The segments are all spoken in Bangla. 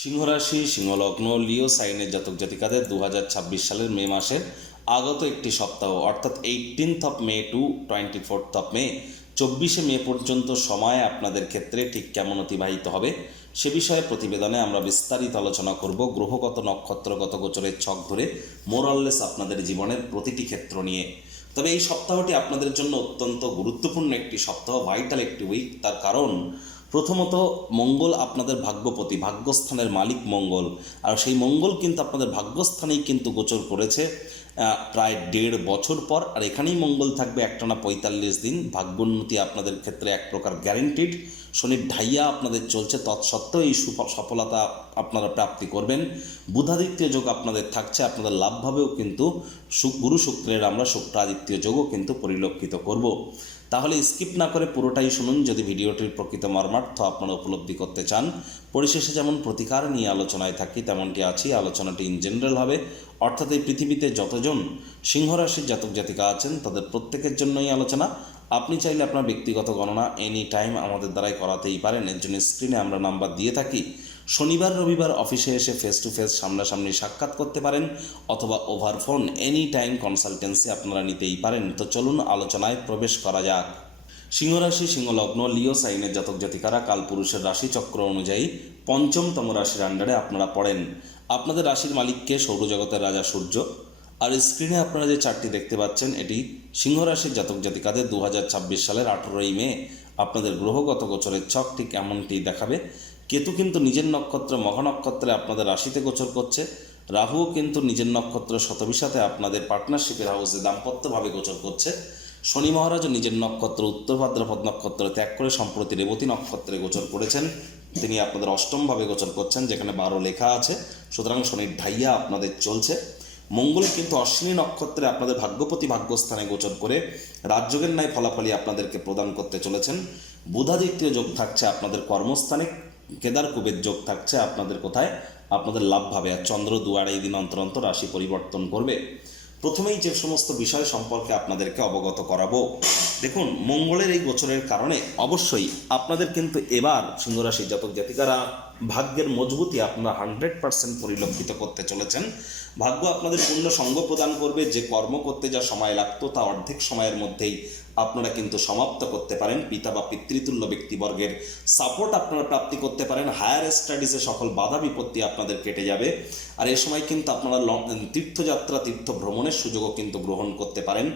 সিংহরাশি সিংহলগ্ন লিও সাইনের জাতক জাতিকাদের 2026 সালের মে মাসের আগত একটি সপ্তাহ অর্থাৎ 18th মে টু 24th মে 24শে মে পর্যন্ত সময় আপনাদের ক্ষেত্রে ঠিক কেমন অতিবাহিত হবে সে বিষয়ে প্রতিবেদনে আমরা বিস্তারিত আলোচনা করব। গ্রহগত নক্ষত্রগত গোচরের ছক ধরে মোরাললেস আপনাদের জীবনের প্রতিটি ক্ষেত্র নিয়ে। তবে এই সপ্তাহটি আপনাদের জন্য অত্যন্ত গুরুত্বপূর্ণ একটি সপ্তাহ, ভাইটাল একটি উইক। তার কারণ প্রথমত মঙ্গল আপনাদের ভাগ্যপতি, ভাগ্যস্থানের মালিক মঙ্গল, আর সেই মঙ্গল কিন্তু আপনাদের ভাগ্যস্থানেই কিন্তু গোচর করেছে প্রায় 1.5 বছর পর। আর এখানেই মঙ্গল থাকবে একটানা 45 দিন। ভাগ্যোন্নতি আপনাদের ক্ষেত্রে এক প্রকার গ্যারেন্টিড। শনির ঢাইয়া আপনাদের চলছে, তৎসত্ত্বেও এই সফলতা আপনারা প্রাপ্তি করবেন। বুধাদিত্য যোগ আপনাদের থাকছে, আপনাদের লাভভাবেও কিন্তু গুরু শুক্রের আমরা শুক্রাদিত্য যোগও কিন্তু পরিলক্ষিত করব। তাহলে স্কিপ না করে পুরোটাই শুনুন যদি ভিডিওটির প্রকৃত মর্মার্থ আপনারা উপলব্ধি করতে চান। পরিশেষে যেমন প্রতিকার নিয়ে আলোচনায় থাকি তেমনটি আছি। আলোচনাটি ইন জেনারেল হবে, অর্থাৎ এই পৃথিবীতে যতজন সিংহরাশির জাতক জাতিকা আছেন তাদের প্রত্যেকের জন্যই আলোচনা। আপনি চাইলে আপনার ব্যক্তিগত গণনা এনি টাইম আমাদের দ্বারাই করাতেই পারেন। এর জন্য স্ক্রিনে আমরা নাম্বার দিয়ে থাকি। শনিবার রবিবার অফিসে এসে ফেস টু ফেস সামনাসামনি সাক্ষাৎ করতে পারেন, অথবা over phone any time consultancy আপনারা নিতেই পারেন। তো চলুন আলোচনায় প্রবেশ করা যাক। সিংহরাশি সিংহলগ্ন লিও সাইনের জাতক জাতিকারা কালপুরুষের রাশিচক্র অনুযায়ী পঞ্চমতম রাশির আন্ডারে আপনারা পড়েন। আপনাদের রাশির মালিককে সৌরজগতের রাজা সূর্য। আর স্ক্রিনে আপনারা যে চারটি দেখতে পাচ্ছেন এটি সিংহরাশির জাতক জাতিকাদের 2026 সালের 18ই মে আপনাদের গ্রহগত গোচরের ছক ঠিক এমনটি দেখাবে। কেতু কিন্তু নিজের নক্ষত্র মঘা নক্ষত্রে আপনাদের রাশিতে গোচর করছে। রাহুও কিন্তু নিজের নক্ষত্র শতবিশাতে আপনাদের পার্টনারশিপের হাউসে দাম্পত্যভাবে গোচর করছে। শনি মহারাজও নিজের নক্ষত্র উত্তর ভাদ্রপদ নক্ষত্র ত্যাগ করে সম্প্রতি রেবতী নক্ষত্রে গোচর করেছেন। তিনি আপনাদের অষ্টমভাবে গোচর করছেন, যেখানে 12 লেখা আছে। সুতরাং শনির ঢাইয়া আপনাদের চলছে। মঙ্গল কিন্তু অশ্বিনী নক্ষত্রে আপনাদের ভাগ্যপতি ভাগ্যস্থানে গোচর করে রাজযোগের ন্যায় ফলাফলই আপনাদেরকে প্রদান করতে চলেছেন। বুধাদিত্য যোগ থাকছে আপনাদের কর্মস্থানে, কেদার কুবের যোগ থাকছে আপনাদের কোথায়, আপনাদের লাভভাবে। আর চন্দ্র 2-2.5 দিন অন্তর অন্তর রাশি পরিবর্তন করবে। প্রথমেই যে সমস্ত বিষয় সম্পর্কে আপনাদেরকে অবগত করাবো, দেখুন মঙ্গলের এই গোচরের কারণে অবশ্যই আপনাদের কিন্তু এবার সিংহরাশির জাতক জাতিকারা ভাগ্যের মজবুতি আপনারা 100% পরিলক্ষিত করতে চলেছেন। ভাগ্য আপনাদের পূর্ণ সঙ্গ প্রদান করবে। যে কর্ম করতে যা সময় লাগতো তা অর্ধেক সময়ের মধ্যেই আপনারা কিন্তু সমাপ্ত করতে পারেন। পিতা বা পিতৃতুল্য ব্যক্তিবর্গের সাপোর্ট আপনারা প্রাপ্তি করতে পারেন। হায়ার স্টাডিজে সকল বাধা বিপত্তি আপনাদের কেটে যাবে। আর এই সময় কিন্তু আপনারা তীর্থযাত্রা তীর্থ ভ্রমণের সুযোগও কিন্তু গ্রহণ করতে পারেন।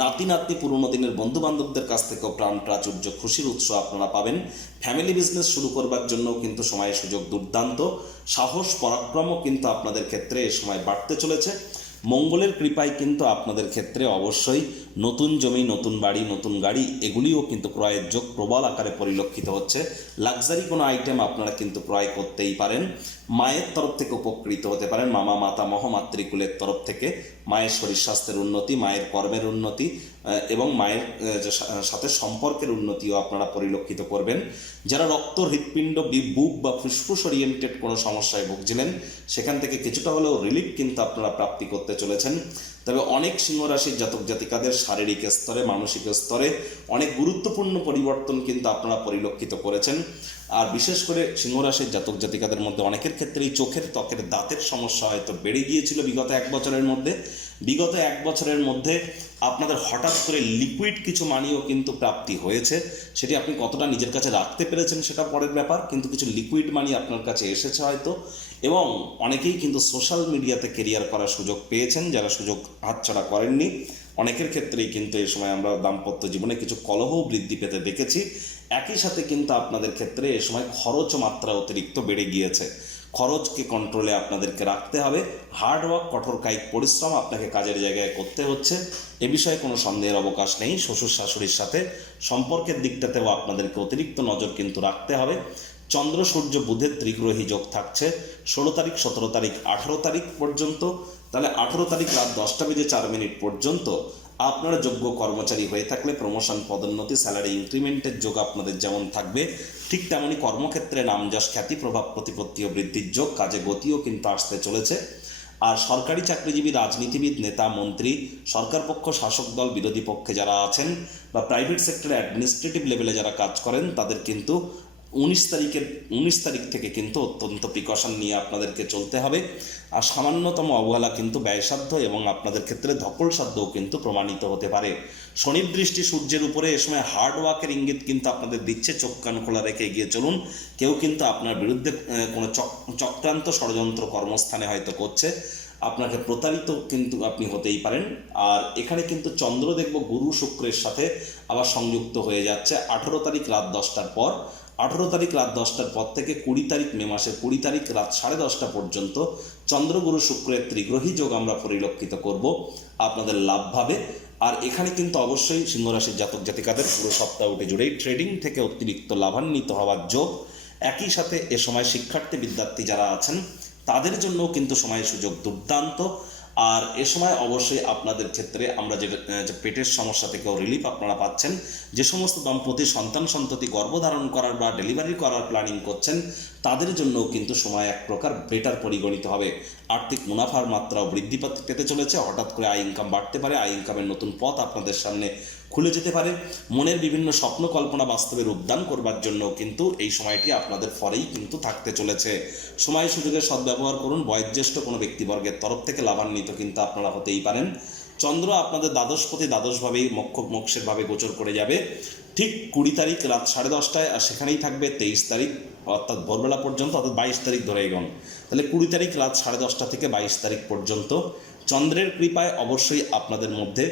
নাতি নাতনি পুরনো দিনের বন্ধু বান্ধবদের কাছ থেকেও প্রাণ প্রাচুর্য খুশির উৎস আপনারা পাবেন। ফ্যামিলি বিজনেস শুরু করবার জন্য কিন্তু সময়ের সুযোগ দুর্দান্ত। সাহস পরাক্রমও কিন্তু আপনাদের ক্ষেত্রে এ সময় বাড়তে চলেছে। মঙ্গলের কৃপায় কিন্তু আপনাদের ক্ষেত্রে অবশ্যই নতুন জমি, নতুন বাড়ি, নতুন গাড়ি এগুলিও কিন্তু ক্রয়ের যোগ প্রবল আকারে পরিলক্ষিত হচ্ছে। লাক্সারি কোনো আইটেম আপনারা কিন্তু ক্রয় করতেই পারেন। মায়ের তরফ থেকে উপকৃত হতে পারেন। মামা মাতামহ মাতৃকুলের তরফ থেকে মায়ের শরীর স্বাস্থ্যের উন্নতি, মায়ের কর্মের উন্নতি এবং মায়ের সাথে সম্পর্কের উন্নতিও আপনারা পরিলক্ষিত করবেন। যারা রক্ত, হৃৎপিণ্ড, বুক বা ফুসফুস ওরিয়েন্টেড কোনো সমস্যায় ভুগছিলেন সেখান থেকে কিছুটা হলেও রিলিফ কিন্তু আপনারা প্রাপ্তি করতে চলেছেন। তবে অনেক সিংহরাশির জাতক জাতিকাদের শারীরিক স্তরে, মানসিক স্তরে অনেক গুরুত্বপূর্ণ পরিবর্তন কিন্তু আপনারা পরিলক্ষিত করেছেন। আর বিশেষ করে সিংহরাশির জাতক জাতিকাদের মধ্যে অনেকের ক্ষেত্রেই চোখের ত্বকের দাঁতের সমস্যা হয়তো বেড়ে গিয়েছিল বিগত 1 বছরের মধ্যে। বিগত 1 বছরের মধ্যে আপনাদের হঠাৎ করে লিকুইড কিছু মানিও কিন্তু প্রাপ্তি হয়েছে। সেটি আপনি কতটা নিজের কাছে রাখতে পেরেছেন সেটা পরের ব্যাপার, কিন্তু কিছু লিকুইড মানি আপনার কাছে এসেছে হয়তো। এবং অনেকেই কিন্তু সোশ্যাল মিডিয়াতে কেরিয়ার করার সুযোগ পেয়েছেন, যারা সুযোগ হাতছাড়া করেননি। অনেকের ক্ষেত্রেই কিন্তু এই সময় আমরা দাম্পত্য জীবনে কিছু কলহও বৃদ্ধি পেতে দেখেছি। একই সাথে কিন্তু আপনাদের ক্ষেত্রে এ সময় খরচ মাত্রা অতিরিক্ত বেড়ে গিয়েছে। খরচকে কন্ট্রোলে আপনাদেরকে রাখতে হবে। হার্ডওয়ার্ক, কঠোর কায়িক পরিশ্রম আপনাকে কাজের জায়গায় করতে হচ্ছে, এ বিষয়ে কোনো সন্দেহের অবকাশ নেই। শ্বশুর শাশুড়ির সাথে সম্পর্কের দিকটাতেও আপনাদেরকে অতিরিক্ত নজর কিন্তু রাখতে হবে। চন্দ্র সূর্য বুধের ত্রিগ্রহী যোগ থাকছে 16 তারিখ, 17 তারিখ, 18 তারিখ পর্যন্ত। তাহলে 18 তারিখ রাত 10টা বেজে 4 মিনিট পর্যন্ত আপনারা যোগ্য কর্মচারী হয়ে থাকলে প্রমোশন, পদোন্নতি, স্যালারি ইনক্রিমেন্টের যোগ আপনাদের যেমন থাকবে ঠিক তেমনই কর্মক্ষেত্রে নামযশ, খ্যাতি, প্রভাব, প্রতিপত্তি ও বৃদ্ধির যোগ, কাজে গতিও কিন্তু আসতে চলেছে। আর সরকারি চাকরিজীবী, রাজনীতিবিদ, নেতা, মন্ত্রী, সরকার পক্ষ, শাসক দল, বিরোধী পক্ষে যারা আছেন বা প্রাইভেট সেক্টরে অ্যাডমিনিস্ট্রেটিভ লেভেলে যারা কাজ করেন তাদের কিন্তু 19 তারিখ থেকে কিন্তু অত্যন্ত প্রিকশন নিয়ে আপনাদেরকে চলতে হবে। আর সামান্যতম অবহেলা কিন্তু ব্যয়সাধ্য এবং আপনাদের ক্ষেত্রে ধকলসাধ্যও কিন্তু প্রমাণিত হতে পারে। শনির দৃষ্টি সূর্যের উপরে এ সময় হার্ডওয়ার্কের ইঙ্গিত কিন্তু আপনাদের দিচ্ছে। চোখ কান খোলা রেখে এগিয়ে চলুন। কেউ কিন্তু আপনার বিরুদ্ধে কোনো চক্রান্ত ষড়যন্ত্র কর্মস্থানে হয়তো করছে, আপনাকে প্রতারিত কিন্তু আপনি হতেই পারেন। আর এখানে কিন্তু চন্দ্র দেখব গুরু শুক্রের সাথে আবার সংযুক্ত হয়ে যাচ্ছে 18 তারিখ রাত 10টার পর। 18 তারিখ রাত 10টার পর থেকে 20 তারিখ মে মাসের 20 তারিখ রাত 10:30 পর্যন্ত চন্দ্রগুরু শুক্রের ত্রিগ্রহী যোগ আমরা পরিলক্ষিত করব আপনাদের লাভভাবে। আর এখানে কিন্তু অবশ্যই সিংহ রাশির জাতক জাতিকাদের পুরো সপ্তাহটি জুড়েই ট্রেডিং থেকে অতিরিক্ত লাভান্বিত হওয়ার যোগ। একই সাথে এ সময় শিক্ষার্থী বিদ্যার্থী যারা আছেন তাদের জন্যও কিন্তু সময় সুযোগ দুর্দান্ত। আর এ সময় অবশ্যই আপনাদের ক্ষেত্রে আমরা যে পেটের সমস্যা থেকেও রিলিফ আপনারা পাচ্ছেন। যে সমস্ত দম্পতি সন্ততি গর্ভধারণ করার বা ডেলিভারি করার প্ল্যানিং করছেন তাদের জন্যও কিন্তু সময় এক প্রকার বেটার পরিগণিত হবে। আর্থিক মুনাফার মাত্রাও বৃদ্ধি পেতে চলেছে। হঠাৎ করে আয় ইনকাম বাড়তে পারে, আয় ইনকামের নতুন পথ আপনাদের সামনে খুলে যেতে পারে। মনের বিভিন্ন স্বপ্ন কল্পনা বাস্তবে রূপদান করবার জন্য কিন্তু এই সময়টি আপনাদের ফরেই কিন্তু থাকতে চলেছে। সময় সুযোগের সদ্ব্যবহার করুন। বয়োজ্যেষ্ঠ কোনো ব্যক্তিবর্গের তরফ থেকে লাভান্বিত কিন্তু আপনারা হতেই পারেন। চন্দ্র আপনাদের দ্বাদশপতি দ্বাদশভাবেই মোক্ষেরভাবে গোচর করে যাবে ঠিক 20 তারিখ রাত 10:30টায়। আর সেখানেই থাকবে 23 তারিখ অর্থাৎ ভোরবেলা পর্যন্ত, অর্থাৎ 22 তারিখ ধরে এগোন। তাহলে 20 তারিখ রাত 10:30 থেকে 22 তারিখ পর্যন্ত চন্দ্রের কৃপায় অবশ্যই আপনাদের মধ্যে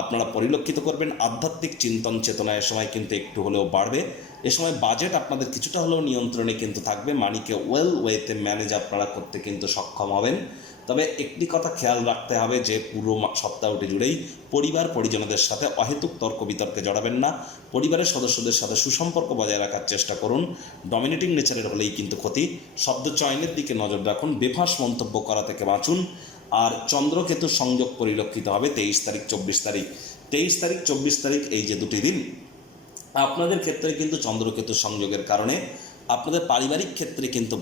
আপনারা পরিলক্ষিত করবেন আধ্যাত্মিক চিন্তন চেতনা এ সময় কিন্তু একটু হলেও বাড়বে। এ সময় বাজেট আপনাদের কিছুটা হলেও নিয়ন্ত্রণে কিন্তু থাকবে। মানিকে ওয়েতে ম্যানেজ আপনারা করতে কিন্তু সক্ষম হবেন। তবে একটি কথা খেয়াল রাখতে হবে যে পুরো সপ্তাহটি জুড়েই পরিবার পরিজনদের সাথে অহেতুক তর্ক বিতর্কে জড়াবেন না। পরিবারের সদস্যদের সাথে সুসম্পর্ক বজায় রাখার চেষ্টা করুন। ডমিনেটিং নেচারের হলেই কিন্তু ক্ষতি। শব্দ চয়নের দিকে নজর রাখুন। বেফাঁস মন্তব্য করা থেকে বাঁচুন। আর চন্দ্রকেতু সংযোগ পরিলক্ষিত হবে 23 তারিখ 24 তারিখ। 23 তারিখ 24 তারিখ এই যে দুটি দিন আপনাদের ক্ষেত্রে কিন্তু চন্দ্রকেতু সংযোগের কারণে আপনাদের পারিবারিক ক্ষেত্রে কিন্তু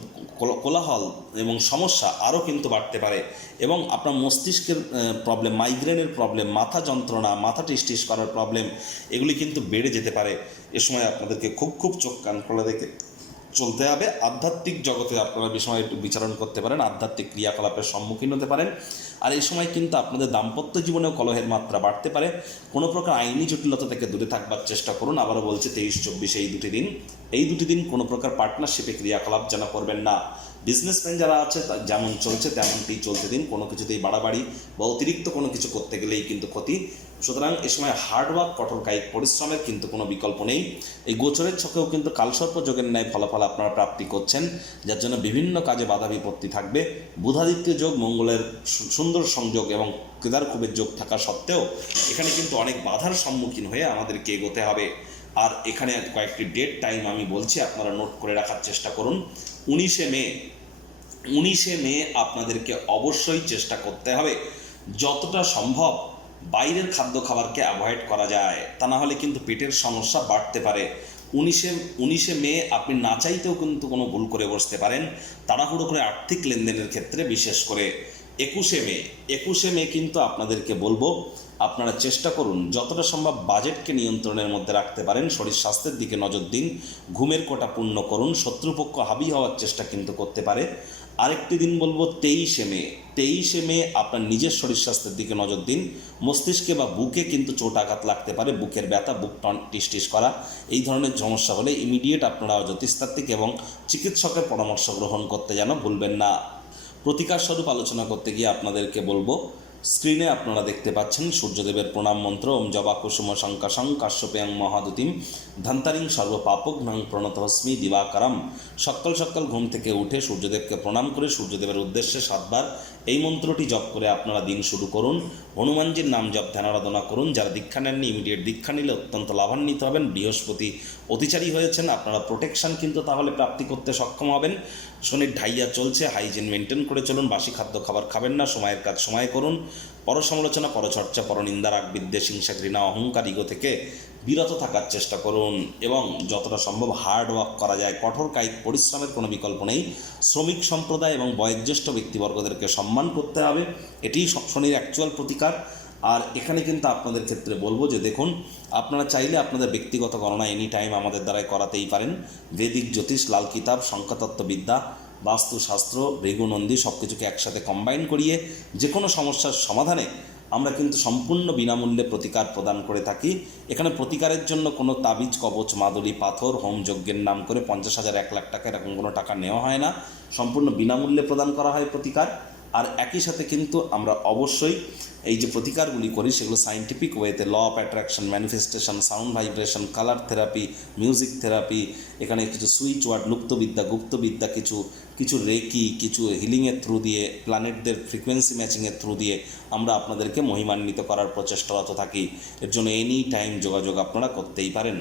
কোলাহল এবং সমস্যা আরও কিন্তু বাড়তে পারে। এবং আপনার মস্তিষ্কের প্রবলেম, মাইগ্রেনের প্রবলেম, মাথা যন্ত্রণা, মাথা টিসটিস করার প্রবলেম এগুলি কিন্তু বেড়ে যেতে পারে। এ সময় আপনাদেরকে খুব চোখ কান খোলা রেখে চলতে হবে। আধ্যাত্মিক জগতে আপনারা বিষয় একটু বিচারণ করতে পারেন, আধ্যাত্মিক ক্রিয়াকলাপের সম্মুখীন হতে পারেন। আর এই সময় কিন্তু আপনাদের দাম্পত্য জীবনেও কলহের মাত্রা বাড়তে পারে। কোনো প্রকার আইনি জটিলতা থেকে দূরে থাকবার চেষ্টা করুন। আবারও বলছি 23-24 এই দুটি দিন কোনো প্রকার পার্টনারশিপে ক্রিয়াকলাপ যেন করবেন না। বিজনেসম্যান যারা আছে যেমন চলছে তেমনটি চলতে দিন। কোনো কিছুতেই বাড়াবাড়ি বা অতিরিক্ত কোনো কিছু করতে গেলেই কিন্তু ক্ষতি। সুতরাং এ সময় হার্ডওয়ার্ক, কঠোর কায়িক পরিশ্রমের কিন্তু কোনো বিকল্প নেই। এই গোচরের ছকেও কিন্তু কালসর্প যোগের ন্যায় ফলাফল আপনারা প্রাপ্তি করছেন, যার জন্য বিভিন্ন কাজে বাধা বিপত্তি থাকবে। বুধাদিত্য যোগ, মঙ্গলের সুন্দর সংযোগ এবং কেদার কুবের যোগ থাকা সত্ত্বেও এখানে কিন্তু অনেক বাধার সম্মুখীন হয়ে আমাদেরকে এগোতে হবে। আর এখানে কয়েকটি ডেট টাইম আমি বলছি, আপনারা নোট করে রাখার চেষ্টা করুন। 19শে মে আপনাদেরকে অবশ্যই চেষ্টা করতে হবে যতটা সম্ভব বাইরের খাদ্য খাবারকে অ্যাভয়েড করা যায়, তা না হলে কিন্তু পেটের সমস্যা বাড়তে পারে। 19শে মে আপনি না চাইতেও কিন্তু কোনো ভুল করে বসতে পারেন, তাড়াহুড়ো করে আর্থিক লেনদেনের ক্ষেত্রে। বিশেষ করে 21শে মে কিন্তু আপনাদেরকে বলবো আপনারা চেষ্টা করুন যতটা সম্ভব বাজেটকে নিয়ন্ত্রণের মধ্যে রাখতে পারেন। শরীর স্বাস্থ্যের দিকে নজর দিন, ঘুমের কোটা পূর্ণ করুন। শত্রুপক্ষ হাবি হওয়ার চেষ্টা কিন্তু করতে পারে। আরেকটি দিন বলবো 23শে মে আপনার নিজের শরীর স্বাস্থ্যের দিকে নজর দিন। মস্তিষ্কে বা বুকে কিন্তু চোট আঘাত লাগতে পারে, বুকের ব্যথা, বুক টিসটিস করা, এই ধরনের সমস্যা হলে ইমিডিয়েট আপনারা জ্যোতিষতাত্ত্বিক এবং চিকিৎসকের পরামর্শ গ্রহণ করতে যেন ভুলবেন না। প্রতিকার স্বরূপ আলোচনা করতে গিয়ে আপনাদেরকে বলবো, স্ক্রিনে আপনারা দেখতে পাচ্ছেন সূর্যদেবের প্রণাম মন্ত্র। ওম জবা কুসুম শঙ্কাশং কাশ্যপেয়ং মহাদুতিম ধন্তারিং সর্বপাপঘ্নং প্রণতহস্মি দিবাকরম। সকাল ঘুম থেকে উঠে সূর্যদেবকে প্রণাম করে সূর্যদেবের উদ্দেশ্যে 7 বার এই মন্ত্রটি জপ করে আপনারা দিন শুরু করুন। হনুমানজির নাম জপ ধ্যান আরাধনা করুন। যারা দীক্ষা নেননি ইমিডিয়েট দীক্ষা নিলে অত্যন্ত লাভান্বিত হবেন। বৃহস্পতি অতিচারী হয়েছেন, আপনারা প্রোটেকশন কিন্তু তাহলে প্রাপ্তি করতে সক্ষম হবেন। শনির ঢাইয়া চলছে, হাইজিন মেনটেন করে চলুন। বাসি খাদ্য খাবার খাবেন না, সময়ের কাজ সময় করুন। পরসমালোচনা, পরচর্চা, পরনিন্দা, রাগ, বিদ্বেষ, হিংসা, ঘৃণা, অহংকার, ইগো থেকে বিরত থাকার চেষ্টা করুন এবং যতটা সম্ভব হার্ড ওয়ার্ক করা যায়, কঠোর কায়িক পরিশ্রমের কোনো বিকল্প নেই। শ্রমিক সম্প্রদায় এবং বয়োজ্যেষ্ঠ ব্যক্তিবর্গদেরকে সম্মান করতে হবে, এটিই শনির অ্যাকচুয়াল প্রতিকার। আর এখানে কিন্তু আপনাদের ক্ষেত্রে বলবো যে দেখুন, আপনারা চাইলে আপনাদের ব্যক্তিগত গণনা এনি টাইম আমাদের দ্বারাই করাতেই পারেন। বেদিক জ্যোতিষ, লাল কিতাব, সংখ্যাতত্ত্ববিদ্যা, বাস্তুশাস্ত্র, ভৃগুনন্দী সব কিছুকে একসাথে কম্বাইন করিয়ে যে কোনো সমস্যার সমাধানে আমরা কিন্তু সম্পূর্ণ বিনামূল্যে প্রতিকার প্রদান করে থাকি। এখানে প্রতিকারের জন্য কোনো তাবিজ, কবচ, মাদুলি, পাথর, হোম যজ্ঞের নাম করে 50,000 1 লাখ টাকা এরকম কোনো টাকা নেওয়া হয় না। সম্পূর্ণ বিনামূল্যে প্রদান করা হয় প্রতিকার। আর একই সাথে কিন্তু আমরা অবশ্যই এই যে প্রতিকারগুলি করি সেগুলো সায়েন্টিফিক ওয়েতে, law of attraction, manifestation, sound vibration, colour therapy, music therapy, এখানে কিছু সুইচ ওয়ার্ড, লুপ্তবিদ্যা, গুপ্তবিদ্যা, কিছু রেকি, কিছু হিলিংয়ের থ্রু দিয়ে, প্ল্যানেটদের ফ্রিকোয়েন্সি ম্যাচিংয়ের থ্রু দিয়ে আমরা আপনাদেরকে মহিমান্বিত করার প্রচেষ্টারত থাকি। এর জন্য এনি টাইম যোগাযোগ আপনারা করতেই পারেন।